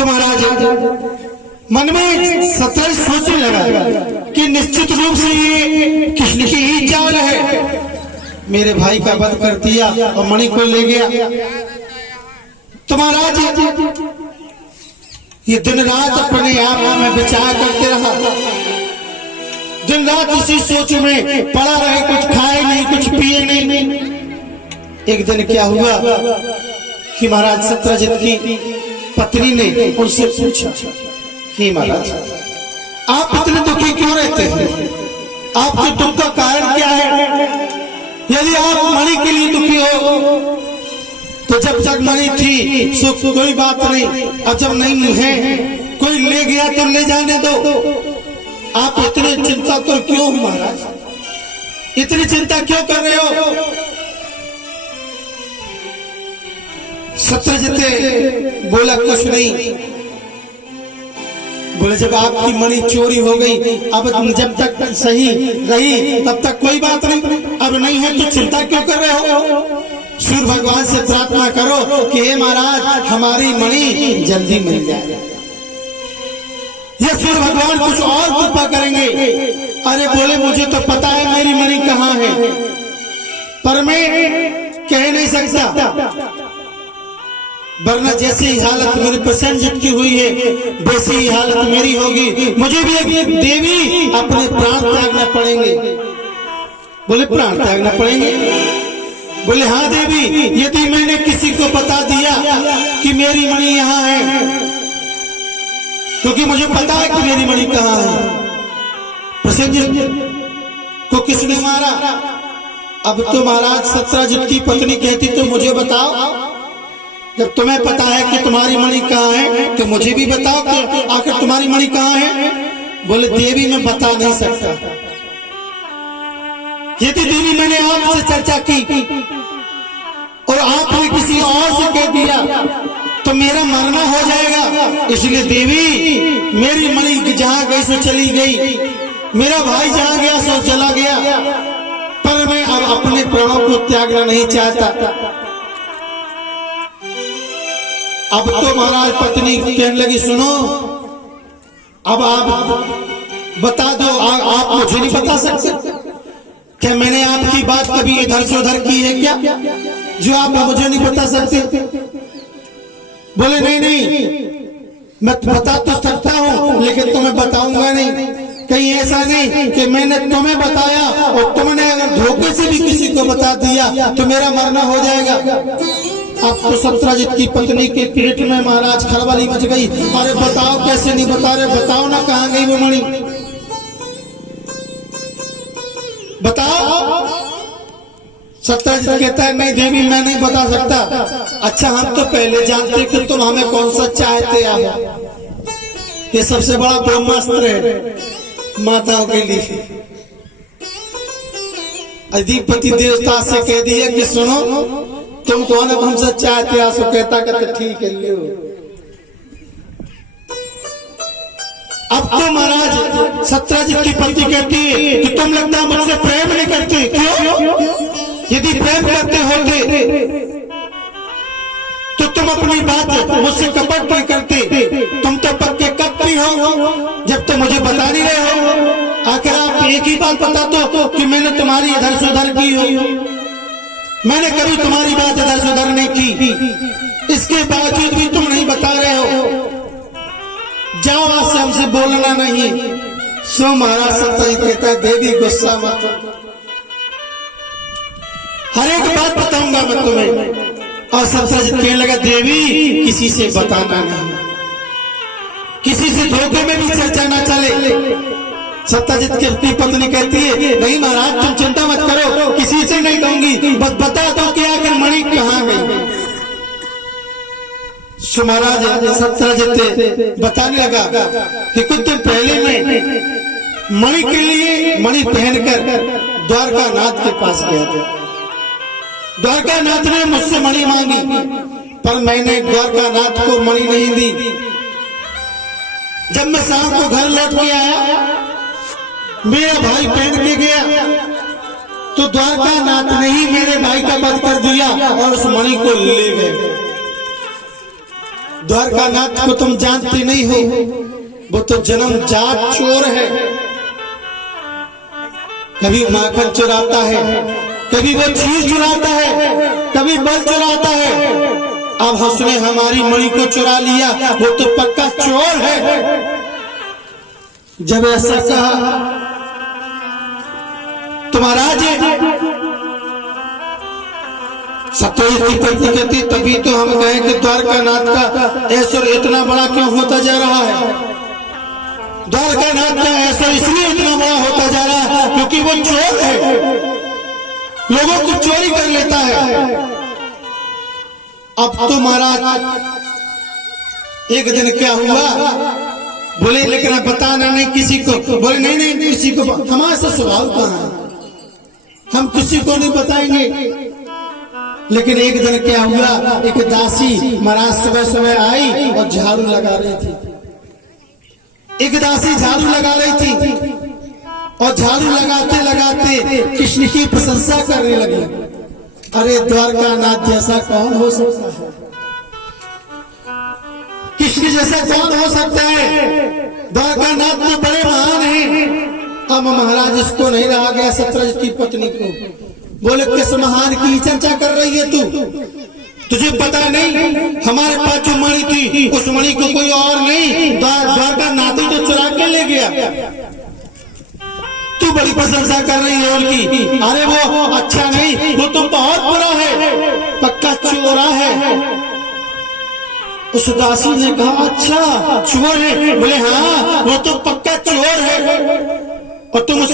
तो महाराज मन में सतरंज सोचने लगा कि निश्चित रूप से ये कृष्ण की ही चाल है। मेरे भाई का वध कर दिया और मणि को ले गया। तो महाराज ये दिन रात अपने आप में विचार करते रहा, दिन रात इसी सोच में पड़ा रहे, कुछ खाए नहीं, कुछ पिए नहीं। एक दिन क्या हुआ कि महाराज सत्यजित की पत्नी ने उनसे पूछा कि महाराज आप इतने दुखी क्यों रहते हैं, आपके दुख का कारण क्या है? यदि आप मणि के लिए दुखी हो तो जब तक मणि थी सुख कोई बात नहीं, अब जब नहीं है कोई ले गया तो ले जाने दो। आप इतने चिंता तो क्यों हो महाराज, इतनी चिंता क्यों कर रहे हो? सत्यजित बोला कुछ नहीं। बोले जब आपकी मणि चोरी हो गई, अब जब तक सही रही तब तक कोई बात नहीं, अब नहीं है तो चिंता क्यों कर रहे हो? सूर्य भगवान से प्रार्थना करो कि हे महाराज हमारी मणि जल्दी मिल जाए। ये सूर्य भगवान कुछ और कृपा करेंगे। अरे बोले मुझे तो पता है मेरी मणि कहाँ है, पर मैं कह नहीं सकता, वरना जैसी हालत मेरे प्रसन्नजित की हुई है वैसी ही हालत मेरी होगी। मुझे भी एक देवी अपने प्राण त्यागना पड़ेंगे। बोले प्राण त्यागना पड़ेंगे? बोले हाँ देवी, यदि मैंने किसी को बता दिया कि मेरी मणि यहाँ है, क्योंकि मुझे पता है कि मेरी मणि कहाँ है। प्रसन्नजित को किसने मारा? अब तो महाराज सत्यजित की पत्नी कहती तो मुझे बताओ, जब तुम्हें पता है कि तुम्हारी मणि कहाँ है तो मुझे भी बताओ कि आखिर तुम्हारी मणि कहाँ है। बोले देवी मैं बता नहीं सकता, यदि देवी मैंने आपसे चर्चा की और आपने किसी और से कह दिया तो मेरा मरना हो जाएगा। इसलिए देवी मेरी मणि जहाँ गई सो चली गई, मेरा भाई जहाँ गया सो चला गया, पर मैं अब अपने प्राणों को त्यागना नहीं चाहता। अब तो महाराज पत्नी कहने लगी सुनो, अब आप बता दो, आप मुझे नहीं बता सकते क्या मैंने आपकी बात कभी इधर से उधर की है क्या, जो आप मुझे नहीं बता सकते? बोले नहीं नहीं, मैं बता तो सकता हूँ लेकिन तुम्हें बताऊंगा नहीं। कहीं ऐसा नहीं कि मैंने तुम्हें बताया और तुमने अगर धोखे से भी किसी को बता दिया तो मेरा मरना हो जाएगा। अब तो सत्यजित की पत्नी के पेट में महाराज खलबली मच गई। अरे बताओ कैसे नहीं बता रहे, बताओ ना कहाँ गई वो मणि, बताओ। सत्यजित कहता है नहीं देवी मैं नहीं बता सकता। अच्छा हम तो पहले जानते कि तुम हमें कौन सा चाहते हो, ये सबसे बड़ा ब्रह्मास्त्र है माताओं के लिए। अधिपति देवता से कह दिया कि सुनो तुम कौन, अब हम सच चाहते हो? सो कहता ठीक है लियो। अब तो महाराज सत्यजित की पत्नी कहती है कि तुम लगता मुझसे प्रेम नहीं करते। क्यों? यदि प्रेम करते होते तो तुम अपनी बात मुझसे कपट नहीं करते, तुम तो पक्के कपटी हो जब तो मुझे बता नहीं रहे हो। आखिर आप एक ही बात बता दो कि मैंने तुम्हारी इधर से उधर की हो। मैंने कभी तुम्हारी बात इधर से उधर नहीं की, इसके बावजूद भी तुम नहीं बता रहे हो। जाओ आज से हमसे बोलना नहीं। सो महाराज सत्यजित कहता है देवी गुस्सा मत, हर एक बात बताऊंगा मैं तुम्हें। और सत्यजित कहने लगा देवी किसी से बताना नहीं, किसी से धोखे में भी चर्चा ना चले। सत्यजित की अपनी पत्नी कहती है नहीं महाराज तुम चिंता मत करो, किसी से नहीं कहूंगी, बस बता दो कि आखिर मणि कहाँ गई। महाराज सत्यजित बताने लगा कि कुछ दिन पहले मैं मणि के लिए मणि पहनकर द्वारकानाथ के पास गया था। द्वारकानाथ ने मुझसे मणि मांगी, पर मैंने द्वारकानाथ को मणि नहीं दी। जब मैं शाम को घर लौट के आया, मेरा भाई पहन के गया तो द्वारकानाथ ने ही मेरे भाई का वध कर दिया और उस मणि को ले गए। द्वारकानाथ को तुम जानते नहीं हो, वो तो जन्म जात चोर है। कभी माखन चुराता है, कभी वो खीर चुराता है, कभी बल चुराता है। अब उसने हमारी मणि को चुरा लिया, वो तो पक्का चोर है। जब ऐसा कहा तो महाराज सत्यजीत की पत्नी कहती, तभी तो हम कहें कि द्वारकानाथ का ऐश्वर्य इतना बड़ा क्यों होता जा रहा है। द्वारकानाथ का ऐश्वर्य इसलिए इतना बड़ा होता जा रहा है क्योंकि वो चोर है, लोगों को चोरी कर लेता है। अब तो महाराज एक दिन क्या हुआ, बोले लेकिन आप बताना नहीं किसी को। बोले नहीं नहीं किसी को, हमारा स्वभाव कहाँ है, हम किसी को नहीं बताएंगे। लेकिन एक दिन क्या हुआ, एक दासी महाराज सुबह सुबह आई और झाड़ू लगा रही थी। एक दासी झाड़ू लगा रही थी और झाड़ू लगाते लगाते कृष्ण की प्रशंसा करने लगी। अरे द्वारकानाथ जैसा कौन हो सकता है, कृष्ण जैसा कौन हो सकता है, द्वारकानाथ तो बड़े महान हैं। अब महाराज इसको नहीं रहा गया, सत्यजीत की पत्नी को। बोले किस महान की चर्चा कर रही है तू, तुझे पता नहीं हमारे पास जो मणि थी उस मणि को कोई और नहीं द्वारकानाथ तो चुरा के ले गया। तू बड़ी प्रशंसा कर रही है उनकी। अरे वो अच्छा नहीं, वो तो बहुत बुरा है, पक्का चोरा है। उस दासी ने कहा अच्छा चोर है? बोले हाँ वो तो पक्का चोर है। और तुम